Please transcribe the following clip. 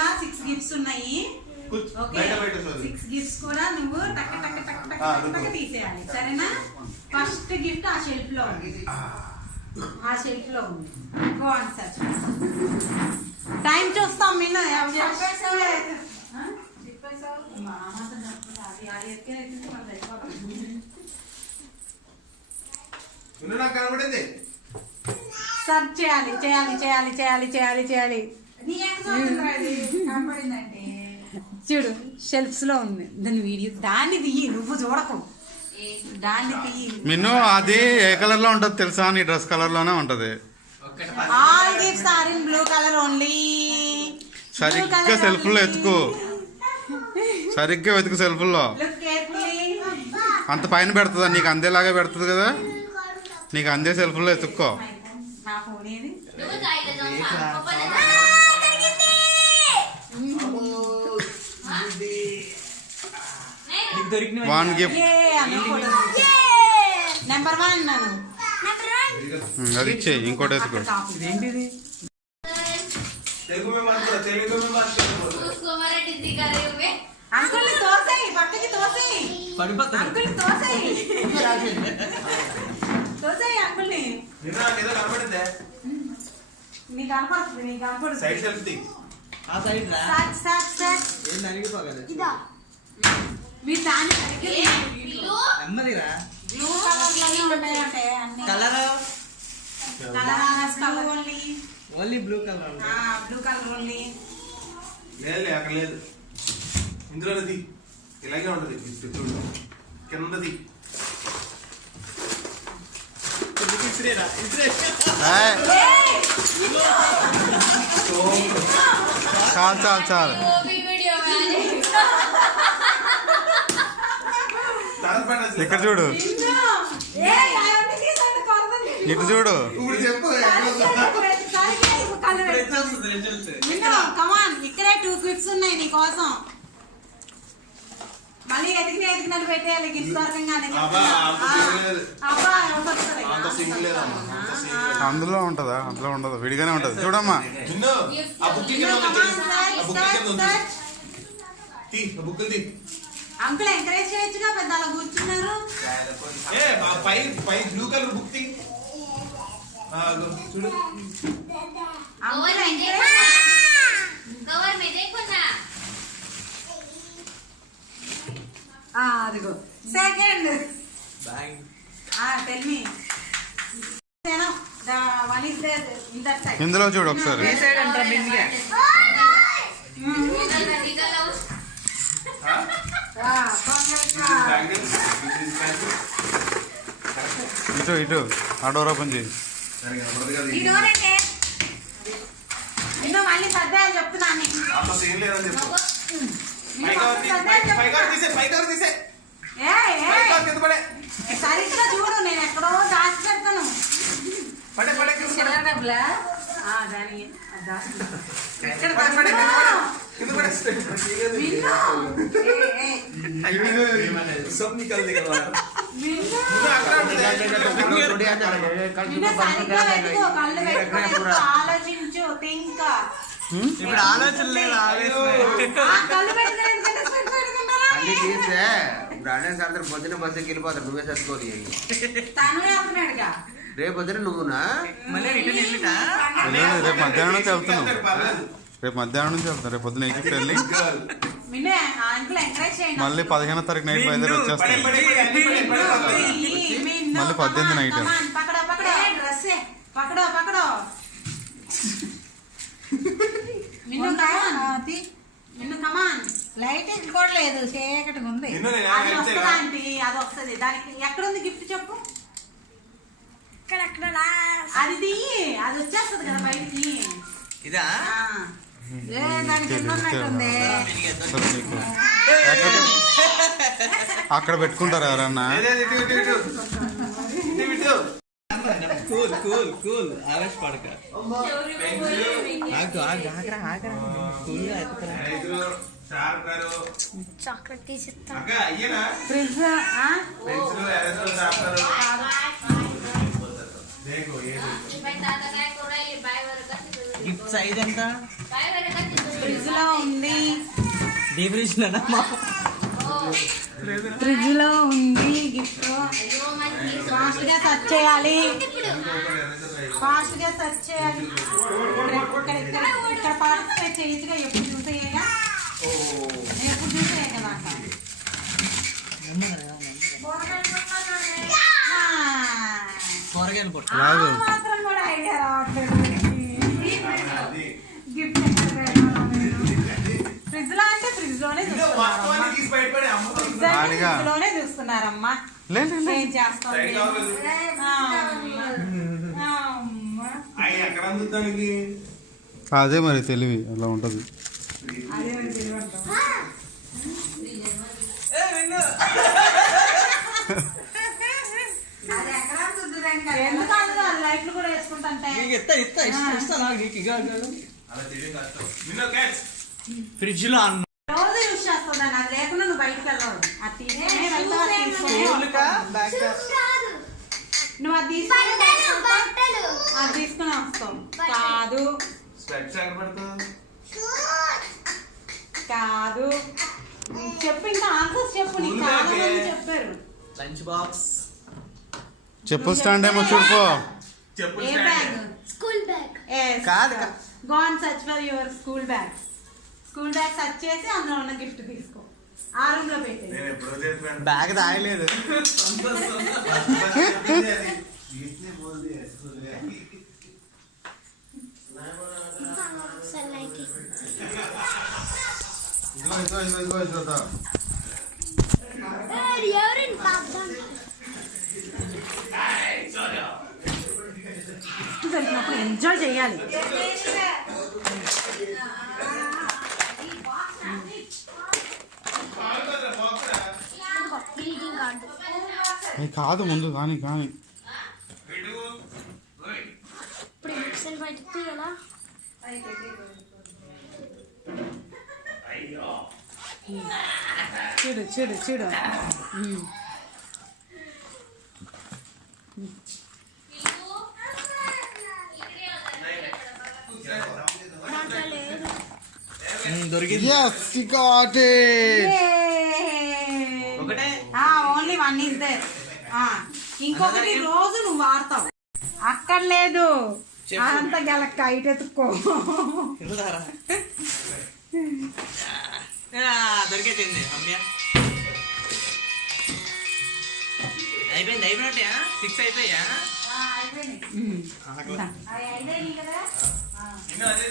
గా 6 గిఫ్ట్స్ ఉన్నాయి. Okay 6 gifts కూడా నువ్వు టక్ టక్ టక్ టక్ టక్ తీసేయాలి, సరేనా? ఫస్ట్ గిఫ్ట్ ఆ షెల్ఫ్ లో ఉంది, ఆ షెల్ఫ్ లో ఉంది. Go on search. టైం చూస్తాం మీను. సర్చ్ చేయాలి చేయాలి చేయాలి చేయాలి చేయాలి చేయాలి. చూడు షెల్ఫ్స్ లో ఉంది. దాని వీడియో దాన్ని తీయి, నువ్వు చూడకు. దాన్ని తీయి. మిన్ను అది ఏ కలర్ లో ఉంటది తెలుసా? నీ డ్రెస్ కలర్ లోనే ఉంటది. All gifts are in blue colour only. సరిగ్గా సెల్ఫ్ లో ఎత్తుకో, సరిగ్గా వెతుకు సెల్ఫ్ లో. అంత పైన పెడుతుందా? నీకు అందేలాగా పెడుతుంది కదా, నీకు అందే సెల్ఫ్ లో ఎత్తుక్కో. వన్ గిఫ్ట్ నెంబర్ 1 అది ఇచ్చేయి, ఇంకోటి వేసుకో. అంకుల్ని తోసేయి, పక్కకి తోసేయి, అంకుల్ని తోసేయి, తోసేయి అంకుల్ని. నీకు కనపడుతుంది, నీకు కనపడుతుంది. మీరు దాన్ని బ్లూ కలర్ లోనే ఉంటాయంటే అన్ని colour only blue colour. Blue colour only. లేదు అక్కడ లేదు, ఇందులోది ఇలాగే ఉంటది. చూడు కిందది చాలు చాలు చాలు. ఇక్కడ చూడు, ఇటు చూడు. ఇక్కడే 2 గిఫ్ట్స్ ఉన్నాయి నీ కోసం. మళ్ళీ ఎదిగినట్టు పెట్టేయాలి గిఫ్ట్ దొరకంగానే. అందులో ఉంటదా? అందులో ఉండదు, విడిగానే ఉంటది. చూడమ్మా అంకుల్ ఎంకరేజ్ చేయొచ్చుగా, పెద్ద అలా కూర్చున్నారు. బ్లూ కలర్ బుక్ చూడు. అదిగో second. Tell me one is there in that side. ఇందులో చూడు ఒకసారి. ఇటు ఇటు ఆ డోర్ ఓపెన్ చేయి. మళ్ళీ సర్దాలు చెప్తున్నాను. సరిగ్గా చూడు, నేను ఎక్కడో దాచి పెడతాను. ఆలోచించు, థింక్. ఇప్పుడు ఆలోచన లేదు, అన్ని తీస్తే ఇప్పుడు అనే సార్ పొద్దున బస్సుకి వెళ్ళిపోతారు, నువ్వే చదువుకోవాలి. రేపు పొద్దున నువ్వునా రేపు మధ్యాహ్నం నుంచి వెళ్తున్నావు, రేపు మధ్యాహ్నం నుంచి వెళ్తాను. రేపు పొద్దున ఎగ్జిట్ వెళ్ళి మళ్ళీ 15వ తారీఖు నైట్ బయలుదేరి వచ్చేస్తాను. మళ్ళీ 18 నైట్. లైట్ ఇంకోట్లేదు, చీకటిగా ఉంది. అది వస్తుంది. దానికి ఎక్కడుంది గిఫ్ట్ చెప్పు. అది తీయి, అది వచ్చేస్తుంది కదా బయటికి. ఇదా అక్కడ పెట్టుకుంటారు ఎవరన్నా. కూల్ కూల్ కూల్ ఆవేశపడక. చాక్లెట్ తీసిస్తా. గిఫ్ట్ సైజ్ ఎంత? ఫ్రిడ్జ్ లో ఉంది. డీప్ ఫ్రిడ్జ్ ఫ్రిడ్జ్ లో ఉంది గిఫ్ట్. ఫాస్ట్ గా సెర్చ్ చేయాలి. ఫాస్ట్ గా సెర్చ్ చేయాలి. ఇక్కడ పార్టిసిపేట్ చేయొచ్చుగా. ఎప్పుడు చూసేయగా ఎప్పుడు చూసేయ కదా. కూరగాయలు పొట్టు. రాదు. మాత్రం కూడా ఐడియా రావట్లేదు. గిఫ్ట్ ఫ్రిడ్జ్ లో అంటే ఫ్రిడ్జ్ లోనే చూస్తున్నారమ్మా. తీసి బయటపడి అమ్ముతాం. ఫ్రిడ్జ్ లోనే చూస్తున్నారమ్మా. లేదు ఏం చేస్తాం? అవి ఎక్కడ అందుతానికి అదే మరి తెలివి అలా ఉంటుంది. అదే మరి తెలివంటాం. ఎందుకు అందులో అది లైట్లు కూడా వేసుకుంటుంటే నీకు ఇస్తా నాకు నీకు ఇక అలా తెలియదు కష్టం. నిన్న క్యాచ్ ఫ్రిడ్జ్ లో అన్న రోజు యూజ్ చేస్తుందని. అది లేకుండా నువ్వు బయటకు వెళ్ళవు. అది తీసుకునే వెళ్తావు, అది తీసుకునే వస్తావు. నువ్వు అది తీసుకుని వస్తావు. కాదు స్పెక్స్ ఎక్కడ పడతావు? కాదు చెప్పు. ఇంకా ఆన్సర్స్ చెప్పు. నీకు చాలా మంది చెప్పారు. Lunch box. చెప్పుల స్టాండ్ ఏమో చూడుకో. చెప్పు ఏ బ్యాగ్? School bag. కాదు. Go and search for your school bag. School bag search చేసి అందులో ఉన్న గిఫ్ట్ తీసుకో. ఆ రూమ్ లో పెట్టే. నేను ఎప్పుడో చెప్పాను. బ్యాగ్ తాగలేదు. ఎవరిని పాపం గిఫ్ట్ దొరికినప్పుడు ఎంజాయ్ చేయాలి. Greeting card. అది కాదు ముందు కానీ కానీ ఇప్పుడు మిక్సర్ బయటకు తీయాలా? చూడు చూడు చూడు. దాంట్లో లేదు. దొరికింది. yes you got it. ఒకటే. Only one is there. ఇంకొకటి రోజు నువ్వు వాడతావు. అక్కడ లేదు. అంత గెలక్క ఇటు ఎత్తుక్కో. దొరికేసింది అమ్మయ్య. అయిపోయింది. అయిపోయినట్టే 6 అయిపోయా. అయిపోయింది. ఆకలి. అవి అయిపోయినాయి కదా. ఇంకా అదే